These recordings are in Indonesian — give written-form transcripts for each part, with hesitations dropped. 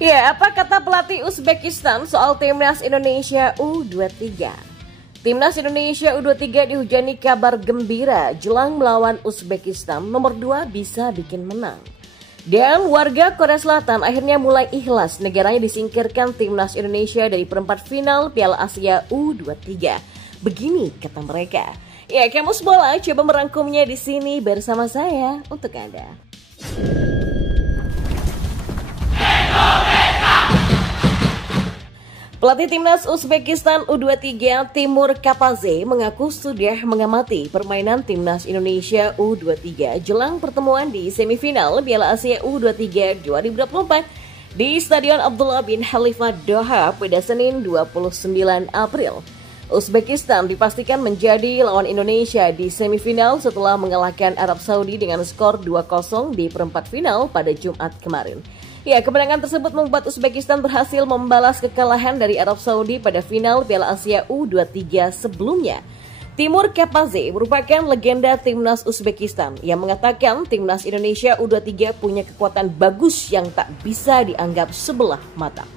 Ya, apa kata pelatih Uzbekistan soal timnas Indonesia U23? Timnas Indonesia U23 dihujani kabar gembira jelang melawan Uzbekistan nomor 2 bisa bikin menang. Dan warga Korea Selatan akhirnya mulai ikhlas negaranya disingkirkan timnas Indonesia dari perempat final Piala Asia U23. Begini kata mereka. Ya, Kamus Bola coba merangkumnya di sini bersama saya untuk Anda. Pelatih timnas Uzbekistan U23 Timur Kapadze mengaku sudah mengamati permainan timnas Indonesia U23 jelang pertemuan di semifinal Piala Asia U23 2024 di Stadion Abdullah bin Khalifa Doha pada Senin 29 April. Uzbekistan dipastikan menjadi lawan Indonesia di semifinal setelah mengalahkan Arab Saudi dengan skor 2-0 di perempat final pada Jumat kemarin. Ya, kemenangan tersebut membuat Uzbekistan berhasil membalas kekalahan dari Arab Saudi pada final Piala Asia U23 sebelumnya. Timur Kapadze merupakan legenda timnas Uzbekistan yang mengatakan timnas Indonesia U23 punya kekuatan bagus yang tak bisa dianggap sebelah mata.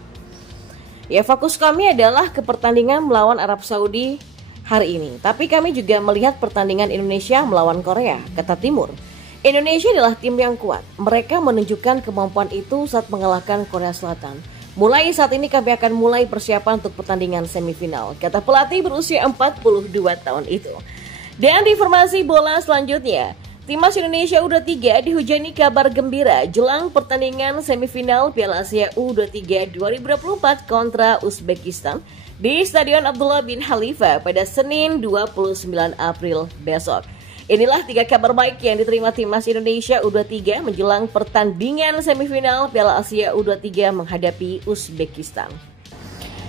Ya, fokus kami adalah ke pertandingan melawan Arab Saudi hari ini. Tapi kami juga melihat pertandingan Indonesia melawan Korea, kata Timur. Indonesia adalah tim yang kuat. Mereka menunjukkan kemampuan itu saat mengalahkan Korea Selatan. Mulai saat ini kami akan mulai persiapan untuk pertandingan semifinal, kata pelatih berusia 42 tahun itu. Dan di informasi bola selanjutnya, timnas Indonesia U23 dihujani kabar gembira jelang pertandingan semifinal Piala Asia U23 2024 kontra Uzbekistan di Stadion Abdullah bin Khalifa pada Senin 29 April besok. Inilah 3 kabar baik yang diterima timnas Indonesia U23 menjelang pertandingan semifinal Piala Asia U23 menghadapi Uzbekistan.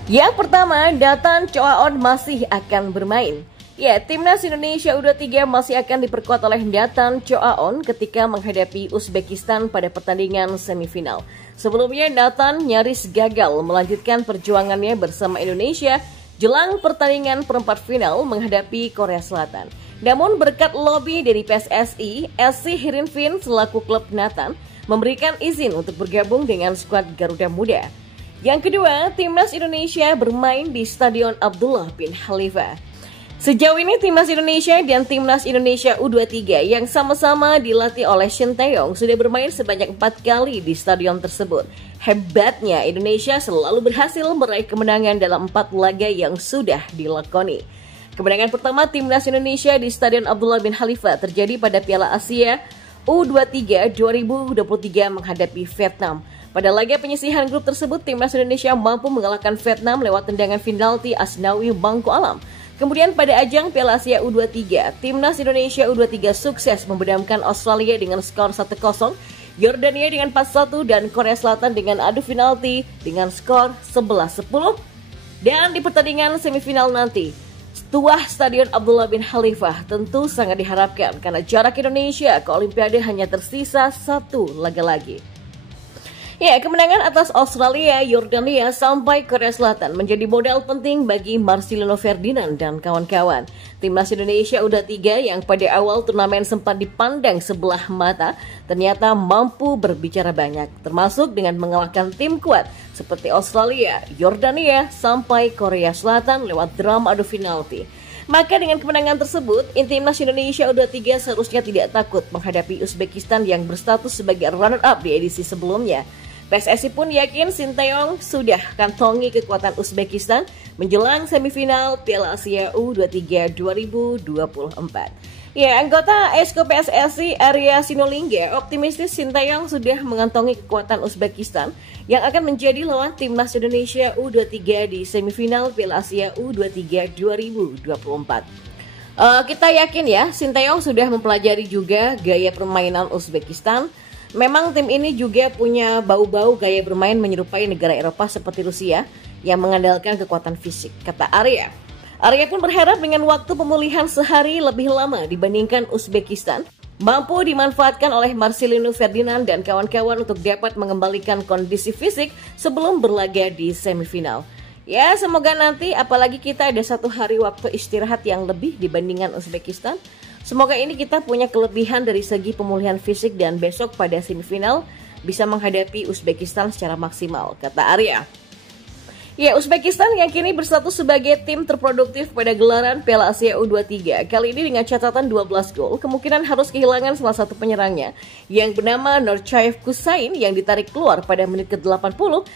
Yang pertama, Datan Choaon masih akan bermain. Ya, timnas Indonesia U23 masih akan diperkuat oleh Datan Choaon ketika menghadapi Uzbekistan pada pertandingan semifinal. Sebelumnya, Datan nyaris gagal melanjutkan perjuangannya bersama Indonesia jelang pertandingan perempat final menghadapi Korea Selatan. Namun berkat lobi dari PSSI, SC Heerenveen selaku klub Datan memberikan izin untuk bergabung dengan skuad Garuda Muda. Yang kedua, timnas Indonesia bermain di Stadion Abdullah bin Khalifa. Sejauh ini timnas Indonesia dan timnas Indonesia U23 yang sama-sama dilatih oleh Shin Tae-yong sudah bermain sebanyak 4 kali di stadion tersebut. Hebatnya, Indonesia selalu berhasil meraih kemenangan dalam 4 laga yang sudah dilakoni. Kemenangan pertama timnas Indonesia di Stadion Abdullah bin Khalifa terjadi pada Piala Asia U23 2023 menghadapi Vietnam. Pada laga penyisihan grup tersebut, timnas Indonesia mampu mengalahkan Vietnam lewat tendangan penalti Asnawi Bangku Alam. Kemudian pada ajang Piala Asia U23, timnas Indonesia U23 sukses membedamkan Australia dengan skor 1-0, Yordania dengan 4-1, dan Korea Selatan dengan adu penalti dengan skor 11-10. Dan di pertandingan semifinal nanti, tuah Stadion Abdullah bin Khalifa tentu sangat diharapkan karena jarak Indonesia ke Olimpiade hanya tersisa 1 laga lagi. Ya, kemenangan atas Australia, Yordania, sampai Korea Selatan menjadi modal penting bagi Marcelino Ferdinand dan kawan-kawan. Timnas Indonesia U23 yang pada awal turnamen sempat dipandang sebelah mata, ternyata mampu berbicara banyak, termasuk dengan mengalahkan tim kuat seperti Australia, Yordania, sampai Korea Selatan lewat drama adu penalti. Maka dengan kemenangan tersebut, timnas Indonesia U23 seharusnya tidak takut menghadapi Uzbekistan yang berstatus sebagai runner-up di edisi sebelumnya. PSSI pun yakin Shin Tae-yong sudah kantongi kekuatan Uzbekistan menjelang semifinal Piala Asia U23 2024. Ya, anggota Esko PSSI Arya Sinulinga optimistis Shin Tae-yong sudah mengantongi kekuatan Uzbekistan yang akan menjadi lawan timnas Indonesia U23 di semifinal Piala Asia U23 2024. Kita yakin ya, Shin Tae-yong sudah mempelajari juga gaya permainan Uzbekistan. Memang tim ini juga punya bau-bau gaya bermain menyerupai negara Eropa seperti Rusia yang mengandalkan kekuatan fisik, kata Arya. Arya pun berharap dengan waktu pemulihan sehari lebih lama dibandingkan Uzbekistan, mampu dimanfaatkan oleh Marcelino Ferdinand dan kawan-kawan untuk dapat mengembalikan kondisi fisik sebelum berlaga di semifinal. Ya, semoga nanti apalagi kita ada 1 hari waktu istirahat yang lebih dibandingkan Uzbekistan. Semoga ini kita punya kelebihan dari segi pemulihan fisik dan besok pada semifinal bisa menghadapi Uzbekistan secara maksimal, kata Arya. Ya, Uzbekistan yang kini berstatus sebagai tim terproduktif pada gelaran Piala Asia U23. Kali ini dengan catatan 12 gol, kemungkinan harus kehilangan salah satu penyerangnya yang bernama Nurchaev Kusain yang ditarik keluar pada menit ke-80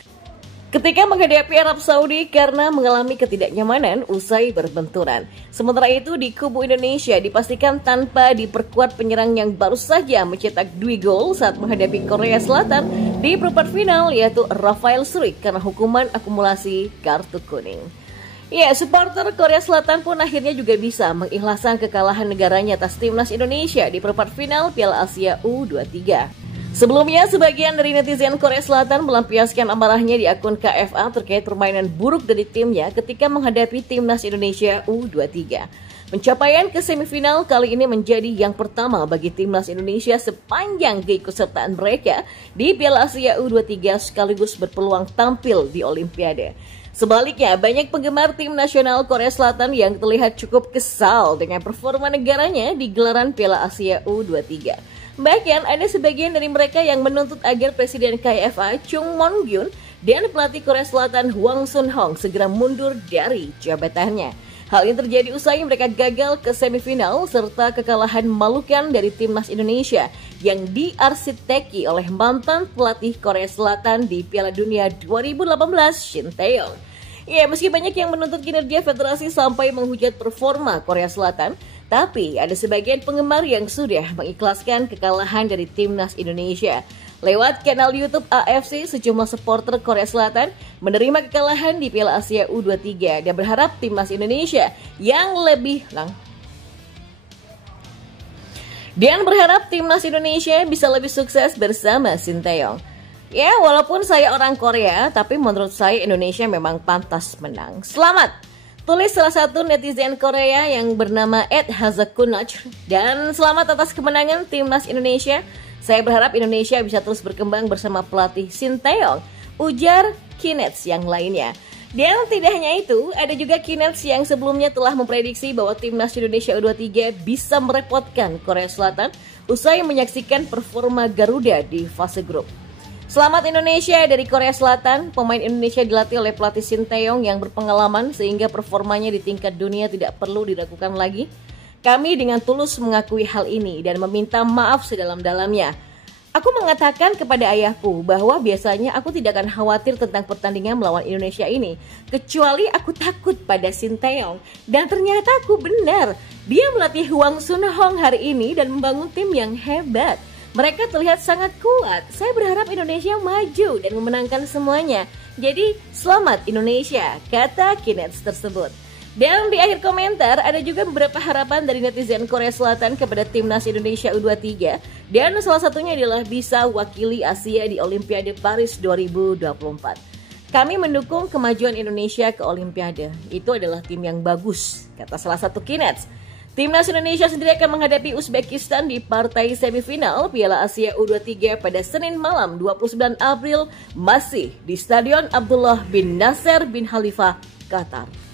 ketika menghadapi Arab Saudi karena mengalami ketidaknyamanan usai berbenturan. Sementara itu di kubu Indonesia dipastikan tanpa diperkuat penyerang yang baru saja mencetak 2 gol saat menghadapi Korea Selatan di perempat final, yaitu Rafael Struijk karena hukuman akumulasi kartu kuning. Ya, supporter Korea Selatan pun akhirnya juga bisa mengikhlaskan kekalahan negaranya atas timnas Indonesia di perempat final Piala Asia U23. Sebelumnya, sebagian dari netizen Korea Selatan melampiaskan amarahnya di akun KFA terkait permainan buruk dari timnya ketika menghadapi timnas Indonesia U23. Pencapaian ke semifinal kali ini menjadi yang pertama bagi timnas Indonesia sepanjang keikutsertaan mereka di Piala Asia U23 sekaligus berpeluang tampil di Olimpiade. Sebaliknya, banyak penggemar tim nasional Korea Selatan yang terlihat cukup kesal dengan performa negaranya di gelaran Piala Asia U23. Bahkan ada sebagian dari mereka yang menuntut agar Presiden KFA Chung Mon-gyun dan pelatih Korea Selatan Hwang Sun-hong segera mundur dari jabatannya. Hal ini terjadi usai mereka gagal ke semifinal serta kekalahan memalukan dari timnas Indonesia yang diarsiteki oleh mantan pelatih Korea Selatan di Piala Dunia 2018 Shin Tae-yong. Ya, meski banyak yang menuntut kinerja federasi sampai menghujat performa Korea Selatan, tapi ada sebagian penggemar yang sudah mengikhlaskan kekalahan dari timnas Indonesia. Lewat kanal YouTube AFC, sejumlah supporter Korea Selatan menerima kekalahan di Piala Asia U23 dan berharap timnas Indonesia bisa lebih sukses bersama Shin Tae-yong. Ya, walaupun saya orang Korea, tapi menurut saya Indonesia memang pantas menang. Selamat! Tulis salah satu netizen Korea yang bernama @hazakunach, dan selamat atas kemenangan timnas Indonesia. Saya berharap Indonesia bisa terus berkembang bersama pelatih Shin Tae-yong, ujar Kinets yang lainnya. Dan tidak hanya itu, ada juga Kinets yang sebelumnya telah memprediksi bahwa timnas Indonesia U23 bisa merepotkan Korea Selatan usai menyaksikan performa Garuda di fase grup. Selamat Indonesia dari Korea Selatan. Pemain Indonesia dilatih oleh pelatih Shin Tae-yong yang berpengalaman sehingga performanya di tingkat dunia tidak perlu diragukan lagi. Kami dengan tulus mengakui hal ini dan meminta maaf sedalam-dalamnya. Aku mengatakan kepada ayahku bahwa biasanya aku tidak akan khawatir tentang pertandingan melawan Indonesia ini, kecuali aku takut pada Shin Tae-yong. Dan ternyata aku benar. Dia melatih Hwang Sun-hong hari ini dan membangun tim yang hebat. Mereka terlihat sangat kuat. Saya berharap Indonesia maju dan memenangkan semuanya. Jadi, selamat Indonesia, kata Kinets tersebut. Dan di akhir komentar, ada juga beberapa harapan dari netizen Korea Selatan kepada timnas Indonesia U23. Dan salah satunya adalah bisa wakili Asia di Olimpiade Paris 2024. Kami mendukung kemajuan Indonesia ke Olimpiade. Itu adalah tim yang bagus, kata salah satu Kinets. Timnas Indonesia sendiri akan menghadapi Uzbekistan di partai semifinal Piala Asia U23 pada Senin malam 29 April masih di Stadion Abdullah bin Nasser bin Khalifah, Qatar.